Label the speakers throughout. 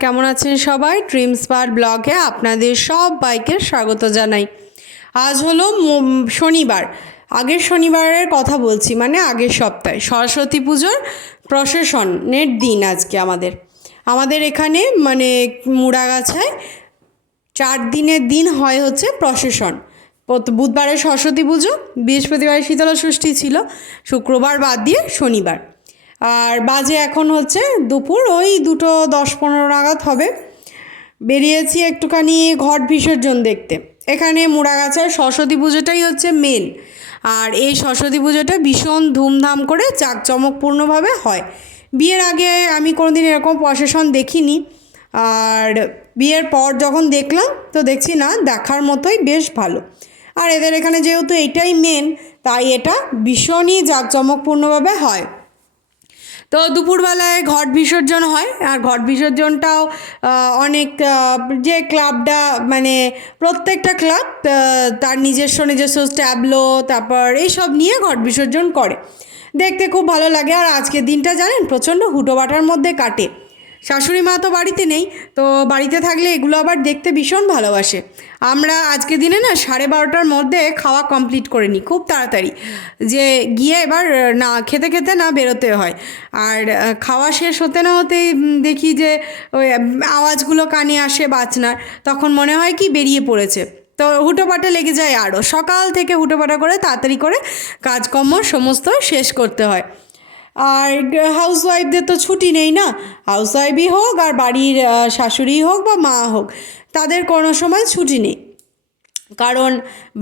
Speaker 1: কেমন আছেন সবাই? ড্রিম স্পার ব্লগে আপনাদের সব বাইকে স্বাগত জানাই। আজ হলো শনিবার। আগের শনিবারের কথা বলছি মানে আগের সপ্তাহে। সরস্বতী পুজোর প্রশাসনের দিন আজকে আমাদের। আমাদের এখানে মানে মুড়াগাছায় চার দিনের দিন হয় হচ্ছে প্রশাসন। বুধবারে সরস্বতী পুজো, বৃহস্পতিবার শীতলা ষষ্ঠী ছিল, শুক্রবার বাদ দিয়ে শনিবার। আর বাজে এখন হচ্ছে দুপুর, ওই দুটো দশ পনেরো নাগাদ হবে। বেরিয়েছি একটুখানি ঘট বিসর্জন দেখতে। এখানে মুড়াগাছার সরস্বতী পুজোটাই হচ্ছে মেন আর এই সরস্বতী পুজোটা ভীষণ ধুমধাম করে জাঁকজমকপূর্ণভাবে হয়। বিয়ের আগে আমি কোনোদিন এরকম প্রশাসন দেখিনি। আর বিয়ের পর যখন দেখলাম, তো দেখছি না, দেখার মতোই বেশ ভালো। আর এদের এখানে যেহেতু এটাই মেন তাই এটা ভীষণই জাঁকজমকপূর্ণভাবে হয়। তো দুপুরবেলায় ঘট বিসর্জন হয়, আর ঘট বিসর্জনটাও অনেক যে ক্লাবটা মানে প্রত্যেকটা ক্লাব তার নিজস্ব নিজস্ব স্ট্যাবলো, তারপর এইসব নিয়ে ঘট বিসর্জন করে। দেখতে খুব ভালো লাগে, আর আজকের দিনটা জানেন, প্রচণ্ড হুটোবাটার মধ্যে কাটে। শাশুড়ি মা তো বাড়িতে নেই, তো বাড়িতে থাকলে এগুলো আবার দেখতে ভীষণ ভালোবাসে। আমরা আজকে দিনে না সাড়ে বারোটার মধ্যে খাওয়া কমপ্লিট করে নিই, খুব তাড়াতাড়ি। যে গিয়ে এবার না, খেতে খেতে না বেরোতে হয়। আর খাওয়া শেষ হতে না হতেই দেখি যে ওই আওয়াজগুলো কানে আসে বাজনার। তখন মনে হয় কি বেরিয়ে পড়েছে। তো হুটোপাটা লেগে যায় আরও সকাল থেকে হুটোপাটা করে তাড়াতাড়ি করে কাজকর্ম সমস্ত শেষ করতে হয়। আর হাউস ওয়াইফদের তো ছুটি নেই না? হাউস ওয়াইফই হোক আর বাড়ির শাশুড়ি হোক বা মা হোক, তাদের কোনো সময় ছুটি নেই। কারণ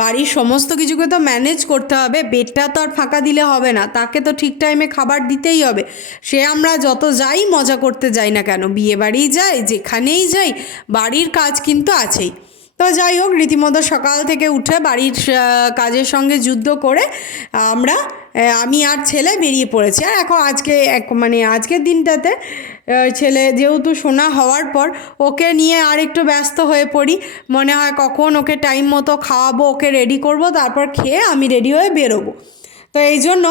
Speaker 1: বাড়ির সমস্ত কিছুকে তো ম্যানেজ করতে হবে বেডটা তো আর ফাঁকা দিলে হবে না, তাকে তো ঠিক টাইমে খাবার দিতেই হবে। সে আমরা যত যাই মজা করতে যাই না কেন, বিয়ে বাড়ি যাই, যেখানেই যাই, বাড়ির কাজ কিন্তু আছেই। তো যাই হোক, রীতিমতো সকাল থেকে উঠে বাড়ির কাজের সঙ্গে যুদ্ধ করে, আমরা আমি আর ছেলে বেরিয়ে পড়েছি। আর এখন আজকে এক মানে আজকের দিনটাতে ছেলে যেহেতু সোনা হওয়ার পর, ওকে নিয়ে আর একটু ব্যস্ত হয়ে পড়ি। মনে হয় কখন ওকে টাইম মতো খাওয়াবো, ওকে রেডি করব, তারপর খেয়ে আমি রেডি হয়ে বেরোবো। তো এই জন্য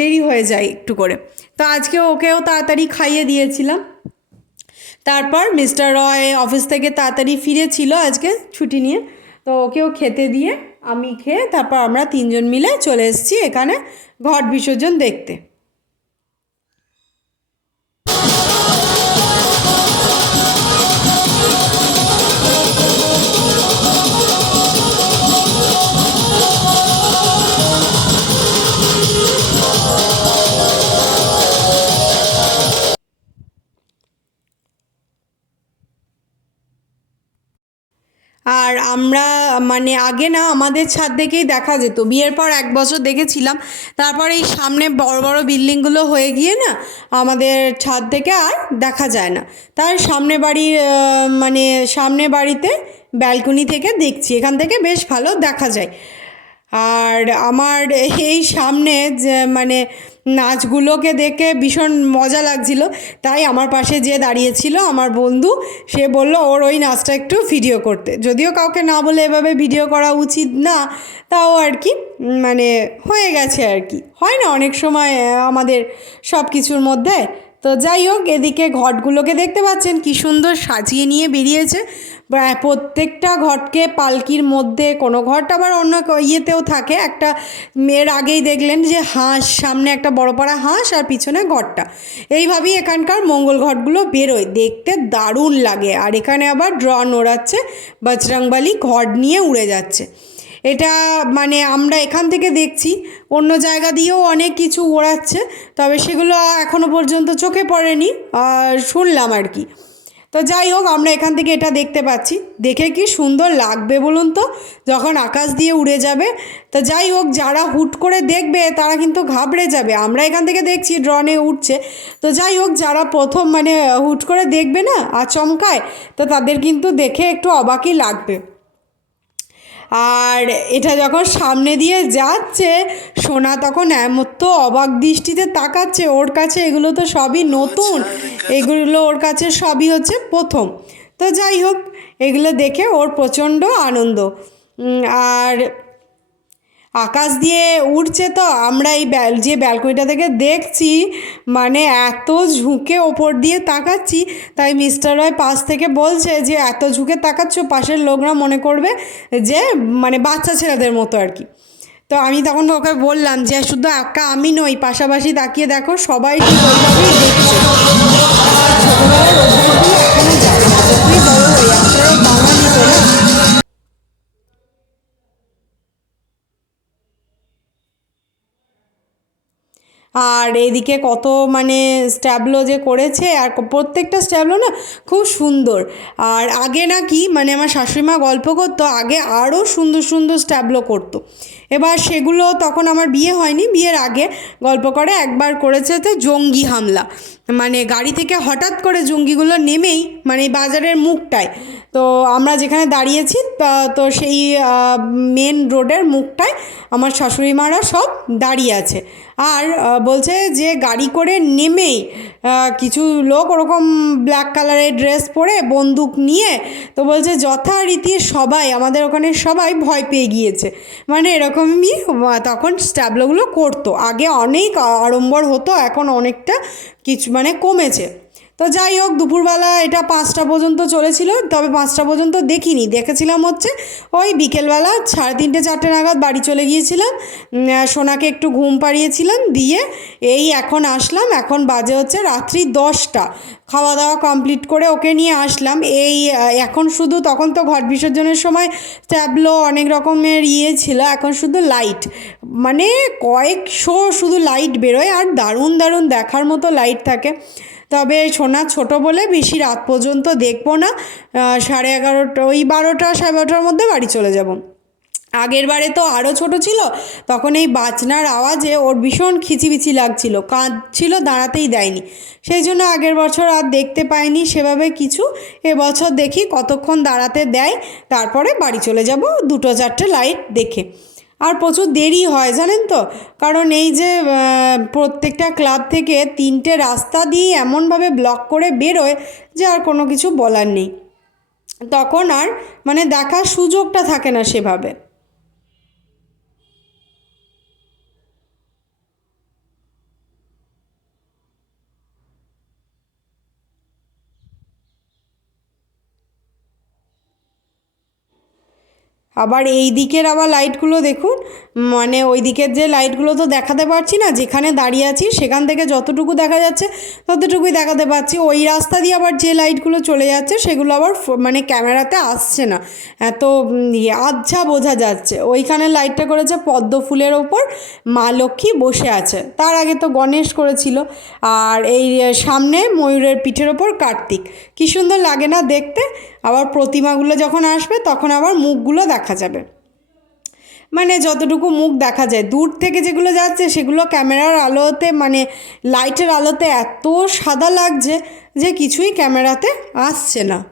Speaker 1: দেরি হয়ে যায় একটু করে। তো আজকে ওকেও তাড়াতাড়ি খাইয়ে দিয়েছিলাম। তারপর মিস্টার রয় অফিস থেকে তাড়াতাড়ি ফিরেছিল আজকে ছুটি নিয়ে। তো ওকেও খেতে দিয়ে আমি খেয়ে তারপর আমরা তিনজন মিলে চলে এসেছি এখানে ঘট বিসর্জন দেখতে। আমরা মানে আগে না আমাদের ছাদ থেকেই দেখা যেত। বিয়ের পর এক বছর দেখেছিলাম। তারপর এই সামনে বড় বড় বিল্ডিংগুলো হয়ে গিয়ে না আমাদের ছাদ থেকে আর দেখা যায় না। তার সামনে বাড়ির মানে সামনে বাড়িতে ব্যালকনি থেকে দেখছি। এখান থেকে বেশ ভালো দেখা যায়। আর আমার এই সামনে যে মানে নাচগুলোকে দেখে ভীষণ মজা লাগছিল। তাই আমার পাশে যে দাঁড়িয়েছিল আমার বন্ধু, সে বলল, ওর ওই নাচটা একটু ভিডিও করতে। যদিও কাউকে না বলে এভাবে ভিডিও করা উচিত না, তাও আর কি মানে হয়ে গেছে আর কি। হয় না অনেক সময় আমাদের সব কিছুর মধ্যে তো যাই হোক, এদিকে ঘটগুলোকে দেখতে পাচ্ছেন, কি সুন্দর সাজিয়ে নিয়ে বেরিয়েছে। প্রত্যেকটা ঘটকে পালকির মধ্যে, কোনো ঘট আবার অন্য ইয়েতেও থাকে। একটা মেয়ের আগেই দেখলেন যে হাঁস, সামনে একটা বড় পাড়া হাঁস আর পিছনে ঘরটা। এইভাবেই এখানকার মঙ্গল ঘটগুলো বেরোয়। দেখতে দারুণ লাগে। আর এখানে আবার ড্রন ওড়াচ্ছে বজরংবালি ঘট নিয়ে উড়ে যাচ্ছে। এটা মানে আমরা এখান থেকে দেখছি। অন্য জায়গা দিয়েও অনেক কিছু ওড়াচ্ছে, তবে সেগুলো এখনও পর্যন্ত চোখে পড়েনি শুনলাম আর কি। তো যাই হোক, আমরা এখান থেকে এটা দেখতে পাচ্ছি। দেখে কি সুন্দর লাগবে বলুন তো, যখন আকাশ দিয়ে উড়ে যাবে। তো যাই হোক, যারা হুট করে দেখবে, তারা কিন্তু ঘাবড়ে যাবে। আমরা এখান থেকে দেখছি ড্রনে উঠছে তো যাই হোক, যারা প্রথম মানে হুট করে দেখবে না, আচমকায়, তো তাদের কিন্তু দেখে একটু অবাকই লাগবে। আর এটা যখন সামনে দিয়ে যাচ্ছে, সোনা তখন তো অবাক দৃষ্টিতে তাকাচ্ছে। ওর কাছে এগুলো তো সবই নতুন। এগুলো ওর কাছে সবই হচ্ছে প্রথম। তো যাই হোক, এগুলো দেখে ওর প্রচণ্ড আনন্দ। আর আকাশ দিয়ে উঠছে তো, আমরা এই ব্যাল, যে ব্যালকনিটা থেকে দেখছি মানে এত ঝুঁকে ওপর দিয়ে তাকাচ্ছি, তাই মিস্টার রয় পাশ থেকে বলছে যে এত ঝুঁকে তাকাচ্ছ, পাশের লোকরা মনে করবে যে মানে বাচ্চা ছেলেদের মতো আর কি। তো আমি তখন ওকে বললাম যে, শুধু একা আমি নই, পাশাপাশি তাকিয়ে দেখো, সবাই বাঙালি তো না। আর এদিকে কত মানে স্ট্যাবলো যে করেছে, আর প্রত্যেকটা স্ট্যাবলো না খুব সুন্দর। আর আগে নাকি মানে আমার শাশুড়িমা গল্প করতো, আগে আরও সুন্দর সুন্দর স্ট্যাবলো করতো। এবার সেগুলো তখন আমার বিয়ে হয়নি, বিয়ের আগে গল্প করে একবার করেছে তো জঙ্গি হামলা। মানে গাড়ি থেকে হঠাৎ করে জঙ্গিগুলো নেমেই মানে বাজারের মুখটায়। তো আমরা যেখানে দাঁড়িয়েছি, তো সেই মেন রোডের মুখটায় আমার শাশুড়ি মারা সব দাঁড়িয়ে আছে। আর বলছে যে গাড়ি করে নেমেই কিছু লোক ওরকম ব্ল্যাক কালারের ড্রেস পরে বন্দুক নিয়ে তো বলছে যথারীতি সবাই, আমাদের ওখানে সবাই ভয় পেয়ে গিয়েছে। মানে এরকমই তখন স্ট্যাবলোগুলো করতো। আগে অনেক আড়ম্বর হতো এখন অনেকটা কিছু মানে কমেছে। তো যাই হোক, দুপুরবেলা এটা পাঁচটা পর্যন্ত চলেছিল, তবে পাঁচটা পর্যন্ত দেখিনি। দেখেছিলাম হচ্ছে ওই বিকেলবেলা সাড়ে তিনটে, চারটে নাগাদ বাড়ি চলে গিয়েছিলাম। সোনাকে একটু ঘুম পাড়িয়েছিলাম দিয়ে এই এখন আসলাম। এখন বাজে হচ্ছে রাত্রি দশটা। খাওয়া দাওয়া কমপ্লিট করে ওকে নিয়ে আসলাম। এই এখন শুধু তখন তো ঘট বিসর্জনের সময় ট্যাবলো অনেক রকমের ইয়ে ছিল, এখন শুধু লাইট। মানে কয়েকশো শুধু লাইট বেরোয়, আর দারুণ দারুণ দেখার মতো লাইট থাকে। তবে সোনা ছোট বলে বেশি রাত পর্যন্ত দেখব না। সাড়ে এগারোটা, ওই বারোটা, সাড়ে বারোটার মধ্যে বাড়ি চলে যাব। আগের বারে তো আরও ছোট ছিল, তখন এই বাজনার আওয়াজে ওর ভীষণ খিচিবিচি লাগছিল, কাঁদছিল, দাঁড়াতেই দেয়নি। সেই জন্য আগের বছর আর দেখতে পাইনি সেভাবে কিছু এবছর দেখি কতক্ষণ দাঁড়াতে দেয়, তারপরে বাড়ি চলে যাব দুটো চারটে লাইট দেখে। আর প্রচুর দেরি হয়, জানেন তো? কারণ এই যে প্রত্যেকটা ক্লাব থেকে তিনটে রাস্তা দিয়ে এমনভাবে ব্লক করে বেরোয় যে আর কোনো কিছু বলার নেই। তখন আর মানে দেখার সুযোগটা থাকে না সেভাবে। আবার এই দিকের আবার লাইটগুলো দেখুন মানে ওই দিকের যে লাইটগুলো তো দেখাতে পারছি না, যেখানে দাঁড়িয়ে আছি সেখান থেকে যতটুকু দেখা যাচ্ছে, ততটুকুই দেখাতে পারছি ওই রাস্তা দিয়ে আবার যে লাইটগুলো চলে যাচ্ছে সেগুলো আবার মানে ক্যামেরাতে আসছে না। এত ইয়ে আবছা বোঝা যাচ্ছে। ওইখানে লাইটটা করেছে পদ্ম ফুলের ওপর, মা লক্ষ্মী বসে আছে। তার আগে তো গণেশ করেছিল। আর এই, সামনে ময়ূরের পিঠের ওপর কার্তিক। কী সুন্দর লাগে না দেখতে। আবার প্রতিমাগুলো যখন আসবে, তখন আবার মুখগুলো দেখা যাবে। মানে যতটুকু মুখ দেখা যায়, দূর থেকে যেগুলো যাচ্ছে, সেগুলো ক্যামেরার আলোতে মানে লাইটের আলোতে এত সাদা লাগছে যে কিছুই ক্যামেরাতে আসছে না।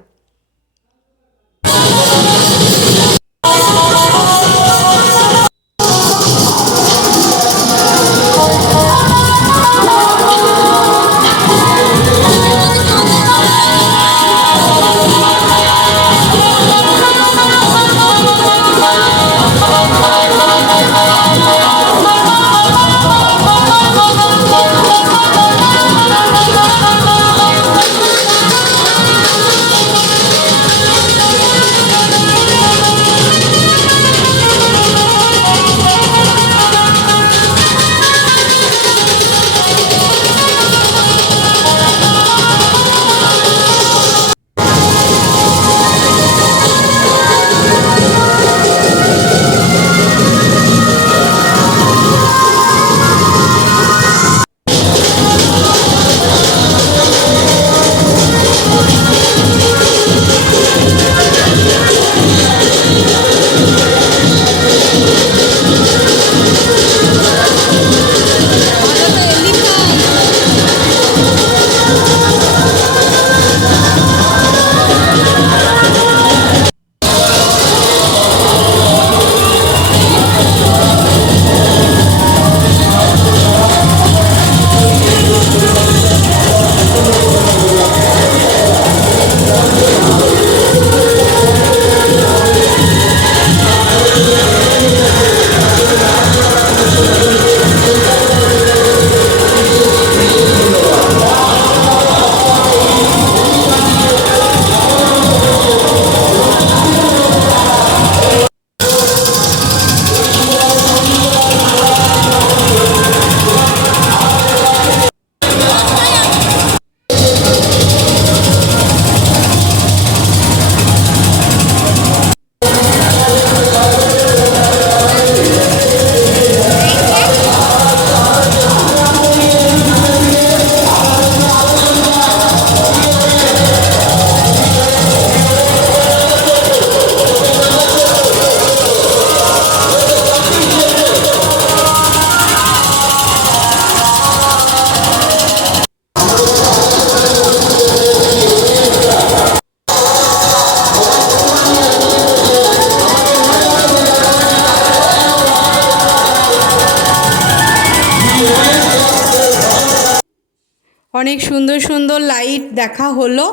Speaker 1: অনেক সুন্দর সুন্দর লাইট দেখা হলো।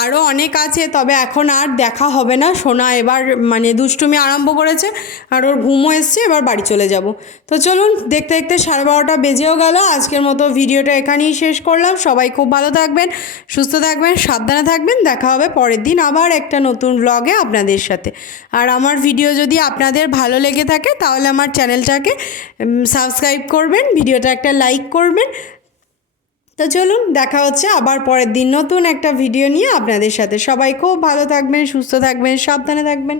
Speaker 1: আরও অনেক আছে, তবে এখন আর দেখা হবে না। সোনা এবার মানে দুষ্টুমি আরম্ভ করেছে, আর ওর ঘুমও এসছে, এবার বাড়ি চলে যাব। তো চলুন, দেখতে দেখতে সাড়ে বারোটা বেজেও গেল। আজকের মতো ভিডিওটা এখানেই শেষ করলাম। সবাই খুব ভালো থাকবেন, সুস্থ থাকবেন, সাবধানে থাকবেন। দেখা হবে পরের দিন আবার একটা নতুন ব্লগে আপনাদের সাথে। আর আমার ভিডিও যদি আপনাদের ভালো লেগে থাকে, তাহলে আমার চ্যানেলটাকে সাবস্ক্রাইব করবেন, ভিডিওটা একটা লাইক করবেন। তো চলুন দেখা হচ্ছে আবার পরের দিন নতুন একটা ভিডিও নিয়ে। আপনাদের সাথে সবাই খুব ভালো থাকবেন, সুস্থ থাকবেন, সাবধানে থাকবেন।